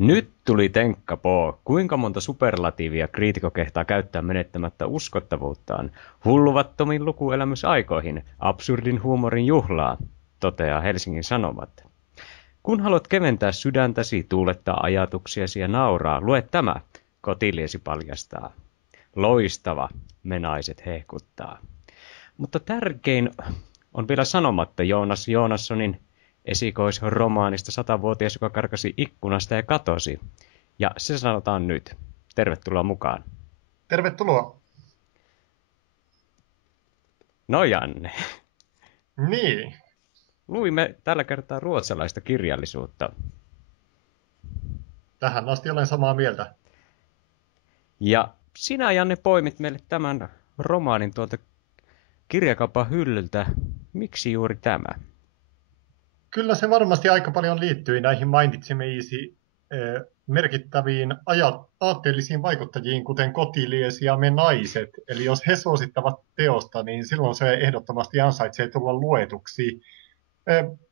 Nyt tuli tenkkapoo. Kuinka monta superlatiivia kriitikko kehtaa käyttää menettämättä uskottavuuttaan? Hulluvattomiin lukuelämysaikoihin, absurdin huumorin juhlaa, toteaa Helsingin Sanomat. Kun haluat keventää sydäntäsi, tuulettaa ajatuksiasi ja nauraa, lue tämä, kotiliesi paljastaa. Loistava, me naiset hehkuttaa. Mutta tärkein on vielä sanomatta Joonas Joonassonin esikoisromaanista 100-vuotias, joka karkasi ikkunasta ja katosi. Ja se sanotaan nyt. Tervetuloa mukaan. Tervetuloa. No Janne, Niin, luimme tällä kertaa ruotsalaista kirjallisuutta. tähän asti olen samaa mieltä. Ja sinä, Janne, poimit meille tämän romaanin tuolta kirjakaupan hyllyltä. Miksi juuri tämä? Kyllä se varmasti aika paljon liittyy näihin mainitsemiisi merkittäviin aatteellisiin vaikuttajiin, kuten Kotiliesi ja Me naiset. Eli jos he suosittavat teosta, niin silloin se ehdottomasti ansaitsee tulla luetuksi.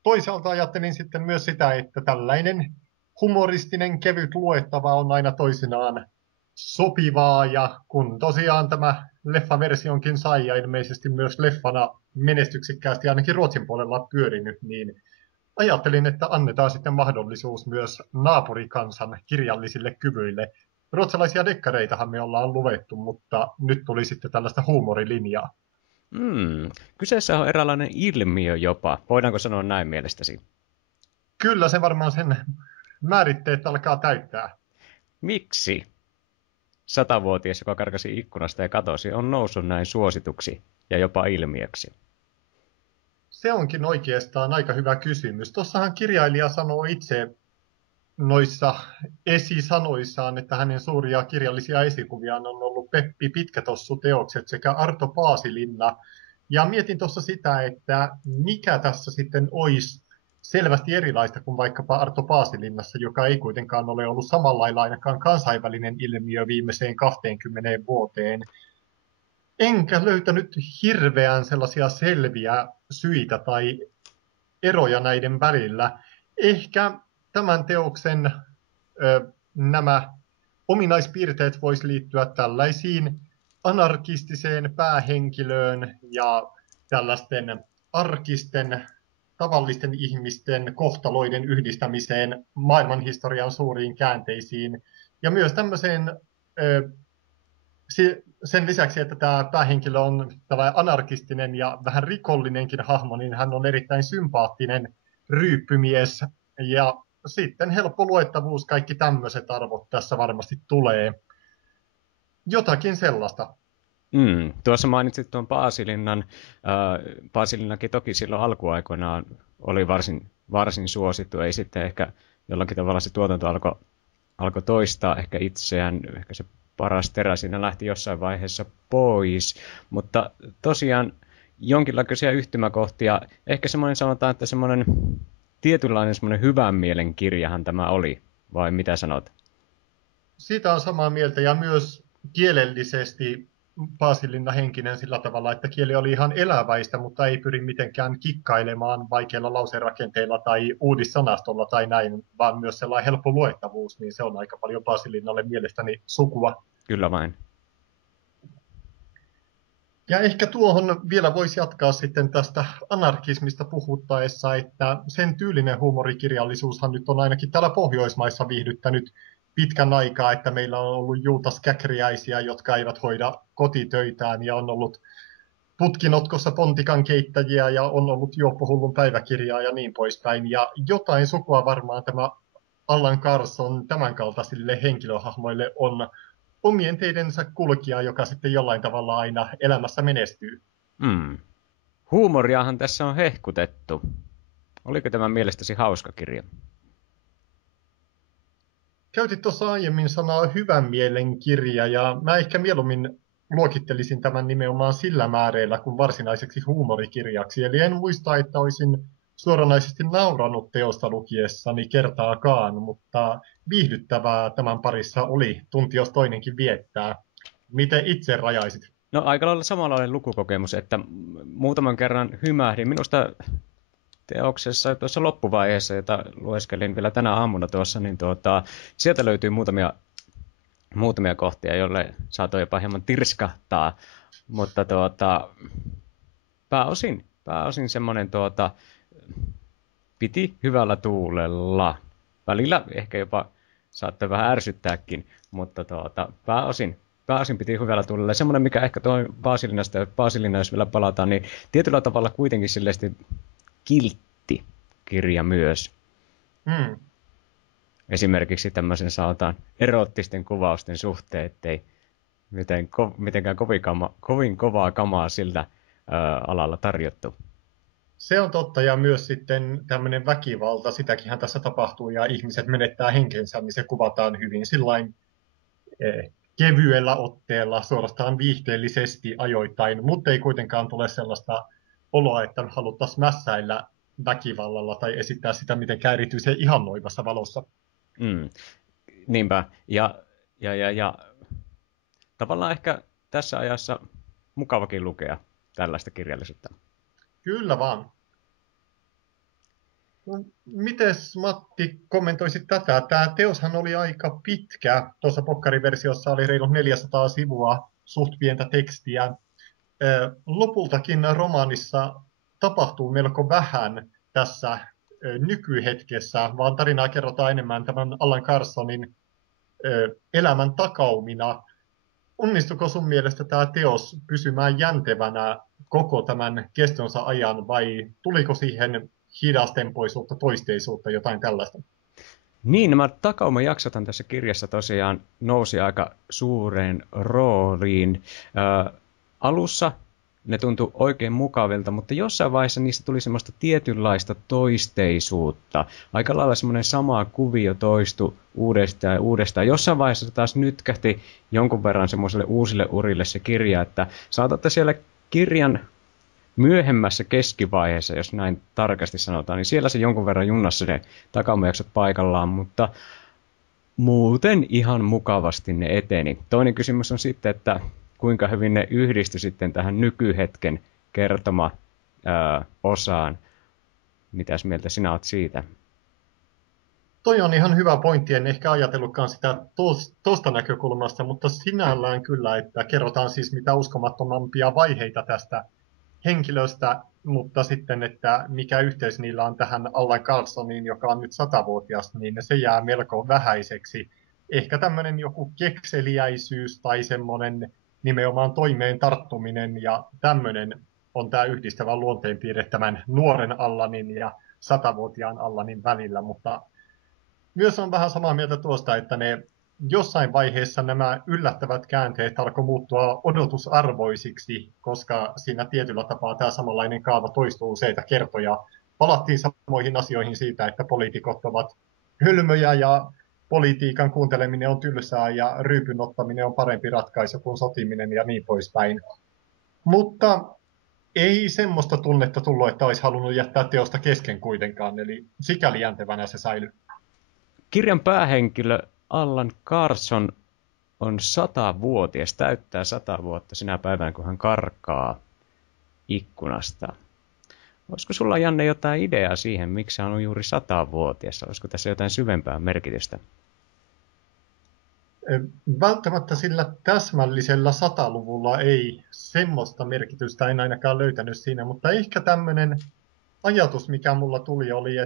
Toisaalta ajattelin sitten myös sitä, että tällainen humoristinen, kevyt luettava on aina toisinaan sopivaa, ja kun tosiaan tämä leffaversionkin sai ja ilmeisesti myös leffana menestyksekkäästi ainakin Ruotsin puolella pyörinyt, niin ajattelin, että annetaan sitten mahdollisuus myös naapurikansan kirjallisille kyvyille. Ruotsalaisia dekkareitahan me ollaan luettu, mutta nyt tuli sitten tällaista huumorilinjaa. Kyseessä on eräänlainen ilmiö jopa. Voidaanko sanoa näin mielestäsi? Kyllä se varmaan sen määritteet alkaa täyttää. Miksi 100-vuotias, joka karkasi ikkunasta ja katosi, on noussut näin suosituksi ja jopa ilmiöksi? Se onkin oikeastaan aika hyvä kysymys. Tuossahan kirjailija sanoo itse noissa esisanoissaan, että hänen suuria kirjallisia esikuviaan on ollut Peppi Pitkätossu-teokset sekä Arto Paasilinna. Ja mietin tuossa sitä, että mikä tässä sitten olisi selvästi erilaista kuin vaikkapa Arto Paasilinnassa, joka ei kuitenkaan ole ollut samalla lailla ainakaan kansainvälinen ilmiö viimeiseen 20 vuoteen. Enkä löytänyt hirveän sellaisia selviä syitä tai eroja näiden välillä. Ehkä tämän teoksen nämä ominaispiirteet voisi liittyä tällaisiin anarkistiseen päähenkilöön ja tällaisten arkisten tavallisten ihmisten kohtaloiden yhdistämiseen maailmanhistorian suuriin käänteisiin ja myös tämmöiseen sen lisäksi, että tämä päähenkilö on tällainen anarkistinen ja vähän rikollinenkin hahmo, niin hän on erittäin sympaattinen ryyppymies. Ja sitten helppo luettavuus, kaikki tämmöiset arvot tässä varmasti tulee. Jotakin sellaista. Tuossa mainitsit tuon Paasilinnan. Paasilinnakin toki silloin alkuaikoinaan oli varsin suosittu. Ei sitten ehkä jollakin tavalla se tuotanto alkoi toistaa ehkä itseään. Ehkä se paras terä siinä lähti jossain vaiheessa pois. Mutta tosiaan jonkinlaisia yhtymäkohtia. Ehkä semmoinen sanotaan, että semmoinen tietynlainen semmoinen hyvän mielen kirjahan tämä oli. Vai mitä sanot? Siitä on samaa mieltä ja myös kielellisesti Paasilinna henkinen sillä tavalla, että kieli oli ihan eläväistä, mutta ei pyri mitenkään kikkailemaan vaikeilla lauserakenteilla tai uudissanastolla tai näin, vaan myös sellainen helppo luettavuus, niin se on aika paljon Paasilinnalle mielestäni sukua. Kyllä vain. Ja ehkä tuohon vielä voisi jatkaa sitten tästä anarkismista puhuttaessa, että sen tyylinen huumorikirjallisuushan nyt on ainakin täällä Pohjoismaissa viihdyttänyt pitkän aikaa, että meillä on ollut juutaskäkriäisiä, jotka eivät hoida kotitöitään, ja on ollut putkinotkossa pontikan keittäjiä, ja on ollut juoppohullun päiväkirjaa ja niin poispäin. Ja jotain sukua varmaan tämä Allan Carson tämänkaltaisille henkilöhahmoille on omien teidensä kulkija, joka sitten jollain tavalla aina elämässä menestyy. Huumoriahan tässä on hehkutettu. Oliko tämä mielestäsi hauska kirja? Käytit tuossa aiemmin sanaa hyvän mielen kirja, ja mä ehkä mieluummin luokittelisin tämän nimenomaan sillä määreillä kuin varsinaiseksi huumorikirjaksi. Eli en muista, että olisin suoranaisesti nauranut teosta lukiessani kertaakaan, mutta viihdyttävää tämän parissa oli tunti jos toinenkin viettää. Miten itse rajaisit? No aika lailla samanlainen lukukokemus, että muutaman kerran hymähdin. Minusta teoksessa tuossa loppuvaiheessa, jota lueskelin vielä tänä aamuna tuossa, niin sieltä löytyy muutamia kohtia, joille saatoi jopa hieman tirskahtaa, mutta pääosin semmoinen piti hyvällä tuulella. Välillä ehkä jopa saattoi vähän ärsyttääkin, mutta pääosin piti hyvällä tuulella. Semmoinen, mikä ehkä tuo Basilinna, jos vielä palataan, niin tietyllä tavalla kuitenkin silleen kiltti kirja myös. Mm. Esimerkiksi tämmöisen sanotaan eroottisten kuvausten suhteen, ettei mitenkään kovin kovaa kamaa siltä alalla tarjottu. Se on totta, ja myös sitten tämmöinen väkivalta, sitäkinhän tässä tapahtuu, ja ihmiset menettää henkensä, niin se kuvataan hyvin sillain kevyellä otteella, suorastaan viihteellisesti ajoittain, mutta ei kuitenkaan tule sellaista oloa, että haluttaisiin mässäillä väkivallalla tai esittää sitä mitenkään erityisen ihannoivassa valossa. Niinpä, ja tavallaan ehkä tässä ajassa mukavakin lukea tällaista kirjallisuutta. Kyllä vaan. No, mites Matti kommentoisit tätä? Tämä teoshan oli aika pitkä. Tuossa pokkariversiossa oli reilut 400 sivua, suht pientä tekstiä. Lopultakin romaanissa tapahtuu melko vähän tässä nykyhetkessä, vaan tarinaa kerrotaan enemmän tämän Allan Carsonin elämän takaumina. Onnistuiko sun mielestä tämä teos pysymään jäntevänä koko tämän kestonsa ajan, vai tuliko siihen hidastempoisuutta, toisteisuutta, jotain tällaista? Niin, nämä takaumajaksothan tässä kirjassa tosiaan nousi aika suureen rooliin. Alussa ne tuntui oikein mukavilta, mutta jossain vaiheessa niistä tuli semmoista tietynlaista toisteisuutta. Aika lailla semmoinen sama kuvio toistui uudestaan ja uudestaan. Jossain vaiheessa se taas nytkähti jonkun verran semmoiselle uusille urille se kirja, että saatatte siellä kirjan myöhemmässä keskivaiheessa, jos näin tarkasti sanotaan, niin siellä se jonkun verran junnassa ne takaumajaksot paikallaan, mutta muuten ihan mukavasti ne eteni. Toinen kysymys on sitten, että kuinka hyvin ne yhdistyi sitten tähän nykyhetken kertoma osaan. Mitäs mieltä sinä olet siitä? Toi on ihan hyvä pointti, en ehkä ajatellutkaan sitä tuosta näkökulmasta, mutta sinällään kyllä, että kerrotaan siis mitä uskomattomampia vaiheita tästä henkilöstä, mutta sitten, että mikä yhteys niillä on tähän Allan Carlsoniin, joka on nyt 100-vuotias, niin se jää melko vähäiseksi. Ehkä tämmöinen joku kekseliäisyys tai semmoinen nimenomaan toimeen tarttuminen ja tämmöinen on tämä yhdistävä luonteenpiirre tämän nuoren Allanin ja 100-vuotiaan Allanin välillä, mutta myös on vähän samaa mieltä tuosta, että ne jossain vaiheessa nämä yllättävät käänteet alkoi muuttua odotusarvoisiksi, koska siinä tietyllä tapaa tämä samanlainen kaava toistuu useita kertoja. Palattiin samoihin asioihin siitä, että poliitikot ovat hölmöjä ja politiikan kuunteleminen on tylsää ja ryypyn ottaminen on parempi ratkaisu kuin sotiminen ja niin poispäin. Mutta ei semmoista tunnetta tullut, että olisi halunnut jättää teosta kesken kuitenkaan, eli sikäli jäntevänä se säilyy. Kirjan päähenkilö Allan Carson on 100-vuotias, täyttää 100 vuotta sinä päivänä, kun hän karkaa ikkunasta. Olisiko sulla, Janne, jotain ideaa siihen, miksi hän on juuri 100-vuotias? Olisiko tässä jotain syvempää merkitystä? Välttämättä sillä täsmällisellä 100-luvulla ei semmoista merkitystä, en ainakaan löytänyt siinä, mutta ehkä tämmöinen ajatus, mikä mulla tuli, oli,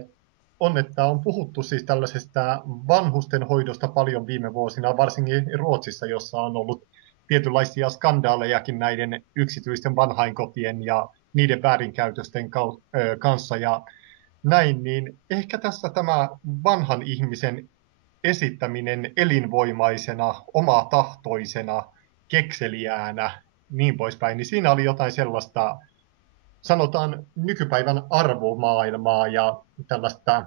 että on puhuttu siis tällaisesta vanhusten hoidosta paljon viime vuosina, varsinkin Ruotsissa, jossa on ollut tietynlaisia skandaalejakin näiden yksityisten vanhainkotien ja niiden väärinkäytösten kanssa ja näin, niin ehkä tässä tämä vanhan ihmisen esittäminen elinvoimaisena, omatahtoisena, kekseliäänä, niin poispäin, niin siinä oli jotain sellaista, sanotaan nykypäivän arvomaailmaa ja tällaista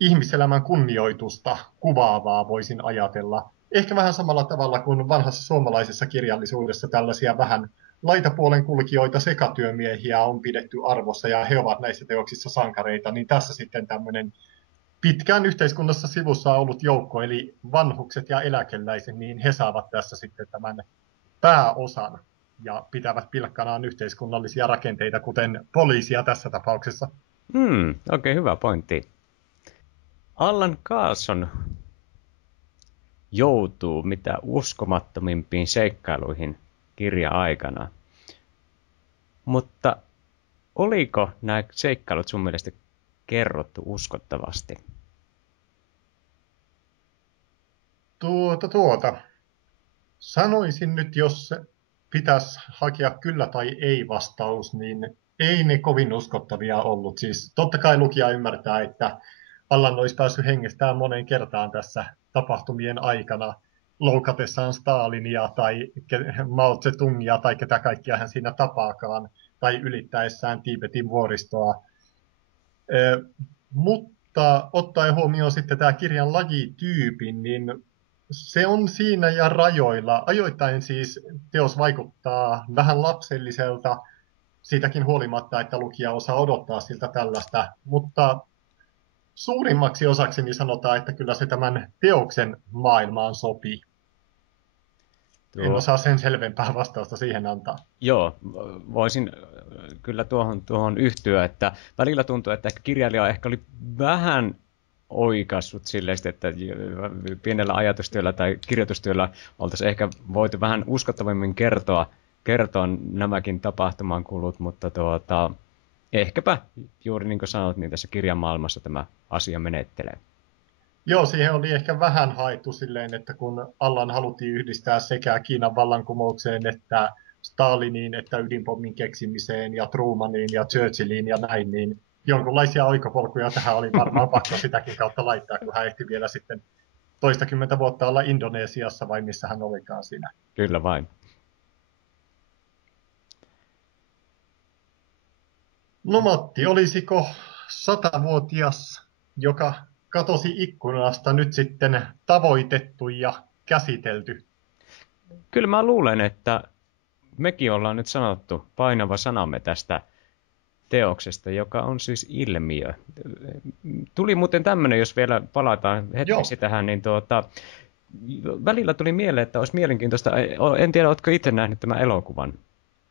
ihmiselämän kunnioitusta kuvaavaa voisin ajatella. Ehkä vähän samalla tavalla kuin vanhassa suomalaisessa kirjallisuudessa tällaisia vähän laitapuolen kulkijoita, sekatyömiehiä on pidetty arvossa ja he ovat näissä teoksissa sankareita, niin tässä sitten tämmöinen pitkään yhteiskunnassa sivussa ollut joukko, eli vanhukset ja eläkeläiset, niin he saavat tässä sitten tämän pääosan. ja pitävät pilkkanaan yhteiskunnallisia rakenteita, kuten poliisia tässä tapauksessa. Oikein hyvä pointti. Allan Carlson joutuu mitä uskomattomimpiin seikkailuihin kirja-aikana. Mutta oliko nämä seikkailut sun mielestä kerrottu uskottavasti? Sanoisin nyt, jos pitäisi hakea kyllä tai ei vastaus, niin ei ne kovin uskottavia ollut. Siis totta kai lukija ymmärtää, että Allan olisi päässyt hengestään moneen kertaan tässä tapahtumien aikana loukatessaan Stalinia tai Mao Tse-tungia tai ketä kaikkia hän siinä tapaakaan tai ylittäessään Tiibetin vuoristoa. Mutta ottaen huomioon sitten tämä kirjan lajityypin, niin se on siinä ja rajoilla. Ajoittain siis teos vaikuttaa vähän lapselliselta, siitäkin huolimatta, että lukija osaa odottaa siltä tällaista, mutta suurimmaksi osaksi niin sanotaan, että kyllä se tämän teoksen maailmaan sopii. En osaa sen selvempää vastausta siihen antaa. Joo, voisin kyllä tuohon yhtyä, että välillä tuntuu, että ehkä kirjailija ehkä oli vähän oikaissut silleen, että pienellä ajatustyöllä tai kirjoitustyöllä oltaisiin ehkä voitu vähän uskottavammin kertoa nämäkin tapahtuman kulut, mutta ehkäpä juuri niin kuin sanot, niin tässä kirjan maailmassa tämä asia menettelee. Joo, siihen oli ehkä vähän haettu silleen, että kun Allan haluttiin yhdistää sekä Kiinan vallankumoukseen, että Staliniin, että ydinpommin keksimiseen ja Trumaniin ja Churchilliin ja näin, niin jonkinlaisia oikopolkuja tähän oli varmaan pakko sitäkin kautta laittaa, kun hän ehti vielä sitten toistakymmentä vuotta olla Indonesiassa vai missä hän olikaan siinä. Kyllä vain. No Matti, olisiko 100-vuotias, joka katosi ikkunasta, nyt sitten tavoitettu ja käsitelty? Kyllä mä luulen, että mekin ollaan nyt sanottu painava sanamme tästä teoksesta, joka on siis ilmiö. Tuli muuten tämmöinen, jos vielä palataan hetkeksi tähän, niin välillä tuli mieleen, että olisi mielenkiintoista, en tiedä, oletko itse nähnyt tämän elokuvan?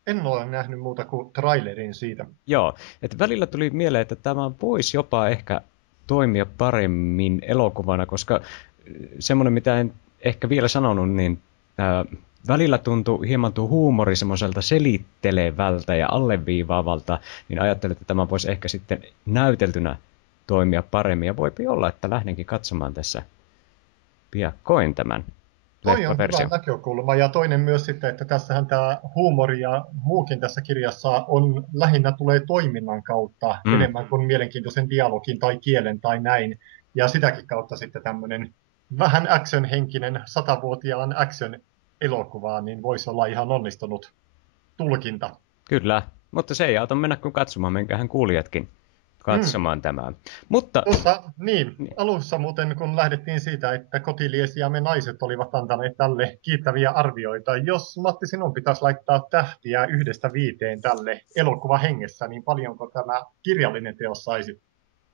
En ole nähnyt muuta kuin trailerin siitä. Joo, että välillä tuli mieleen, että tämä voisi jopa ehkä toimia paremmin elokuvana, koska semmoinen, mitä en ehkä vielä sanonut, niin välillä tuntui hieman tuo huumori semmoiselta selittelevältä ja alleviivaavalta, niin ajattelin, että tämä voisi ehkä sitten näyteltynä toimia paremmin. Ja voipi olla, että lähdenkin katsomaan tässä piakkoin tämän leffaversion. Toi on hyvä näkökulma. Ja toinen myös sitten, että tässähän tämä huumori ja muukin tässä kirjassa on lähinnä tulee toiminnan kautta enemmän kuin mielenkiintoisen dialogin tai kielen tai näin. Ja sitäkin kautta sitten tämmöinen vähän action-henkinen 100-vuotiaan action-elokuvaa, niin voisi olla ihan onnistunut tulkinta. Kyllä, mutta se ei auta mennä kuin katsomaan, menköhän kuulijatkin katsomaan tämän. Mutta alussa muuten kun lähdettiin siitä, että Kotiliesi ja me naiset olivat antaneet tälle kiittäviä arvioita. Jos Matti sinun pitäisi laittaa tähtiä 1-5 tälle elokuvahengessä, niin paljonko tämä kirjallinen teos saisi?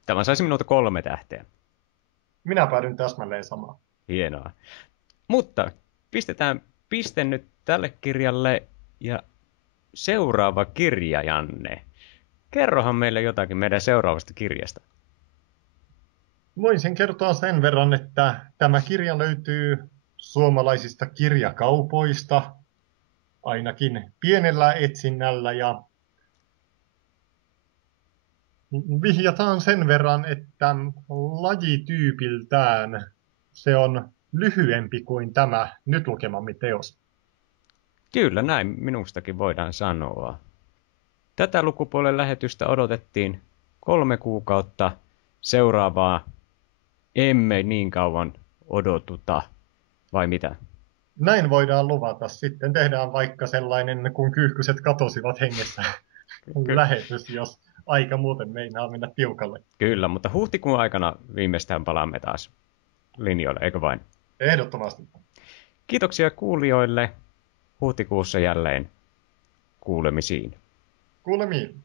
Tämä saisi minulta 3 tähteä. Minä päädyn täsmälleen samaan. Hienoa. Mutta pistetään piste nyt tälle kirjalle ja seuraava kirja, Janne. Kerrohan meille jotakin meidän seuraavasta kirjasta. Voisin kertoa sen verran, että tämä kirja löytyy suomalaisista kirjakaupoista, ainakin pienellä etsinnällä, ja vihjataan sen verran, että lajityypiltään se on lyhyempi kuin tämä nyt lukemamme teos. Kyllä, näin minustakin voidaan sanoa. Tätä lukupuolen lähetystä odotettiin 3 kuukautta. Seuraavaa emme niin kauan odotuta, vai mitä? Näin voidaan luvata. Sitten tehdään vaikka sellainen, kun kyyhkyset katosivat hengessä lähetys, jos aika muuten meinaa mennä tiukalle. Kyllä, mutta huhtikuun aikana viimeistään palaamme taas linjoille, eikö vain? Ehdottomasti. Kiitoksia kuulijoille. Huhtikuussa jälleen kuulemisiin. Kuulemiin.